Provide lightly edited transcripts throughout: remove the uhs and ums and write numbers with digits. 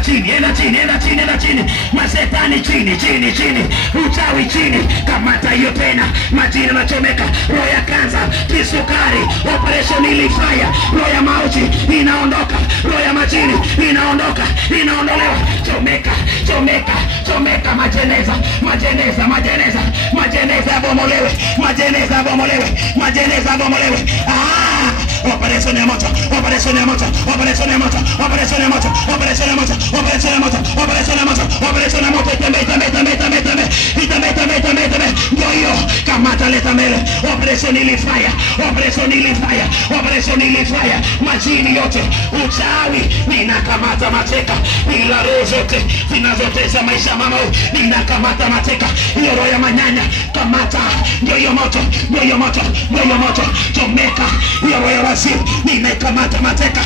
enda chini, enda chini, enda chini, enda chini. Masetani chini, chini, chini. Uchawi chini, kamata hiyo tena. Majini yanachomeka, roho ya kanza, kisukari, operation ilifaya, roho ya mauti inaondoka, roho ya majini inaondoka, inaondolewa. Chomeka, chomeka, chomeka. Majeneza, majeneza, majeneza, majeneza yabomolewe, majeneza yabomolewe, majeneza yabomolewe. Operation ya moto, operation ya moto, operation ya moto, operation ya moto, operation ya moto, operation ya moto, operation ya moto, operation ya moto. Itembe, itembe, itembe, itembe, itembe, itembe, itembe, itembe, itembe. Ndio hiyo, kamata leta mbele. Operation ilifaya, operation ilifaya, operation ilifaya. Majini yote, uchawi, ninakamata mateka. Ila roho zote zinazotesa maisha mama, ninakamata mateka. Hiyo roho ya manyanya, kamata. Ndio hiyo moto, ndio hiyo moto, ndio hiyo moto. Chomeka, hiyo roho ya wasi, ninakamata mateka.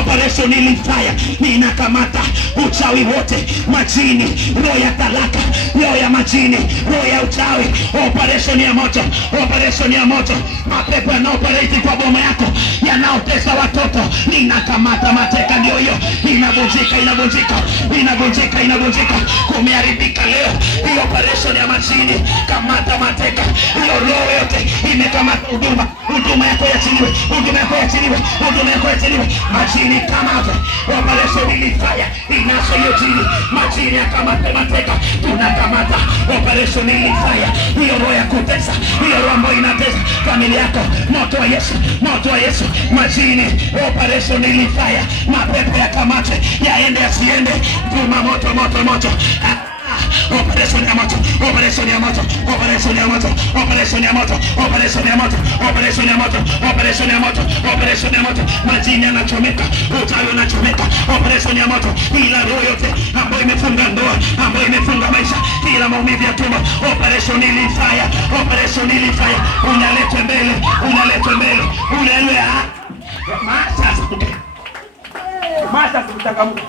Operation ilifaya, ninakamata uchawi wote, majini, roho ya talaka, roho ya majini, roho ya uchawi. Operation ya moto, operation ya moto. Mapepo yanaoperate kwa boma yako, yanaotesa watoto, ninakamata mateka. Ndio hiyo, inavunjika, inavunjika, inavunjika, inavunjika. Kumeharibika leo. Hiyo operation ya majini, kamata mateka. Hiyo roho yote imekamata huduma, huduma yako yachiliwe, huduma yako yachiliwe, huduma yako yachiliwe. Majini kamata, operation ilifaya, inaso hiyo jini, majini yakamata mateka, tunakamata. Operation ilifaya, hiyo roho ya kutesa, hiyo roho ambayo inatesa familia yako, moto wa Yesu, moto wa Yesu. Majini, operation ilifaya, mapepo yakamate, yaende yasiende, tuma moto, moto, moto. Operation ya moto, operation ya moto, operation ya moto, operation ya moto, operation ya moto, operation ya moto, operation ya moto, operation ya moto. Majini yanachomeka, uchawi unachomeka, operation ya moto. Ila roho yote ambayo imefunga ndoa, ambayo imefunga maisha, ila maumivu ya tumbo, operation ilifaya, operation ilifaya. Unaletwe mbele, unaletwe mbele, unaletwe. Masa kutaka Mungu.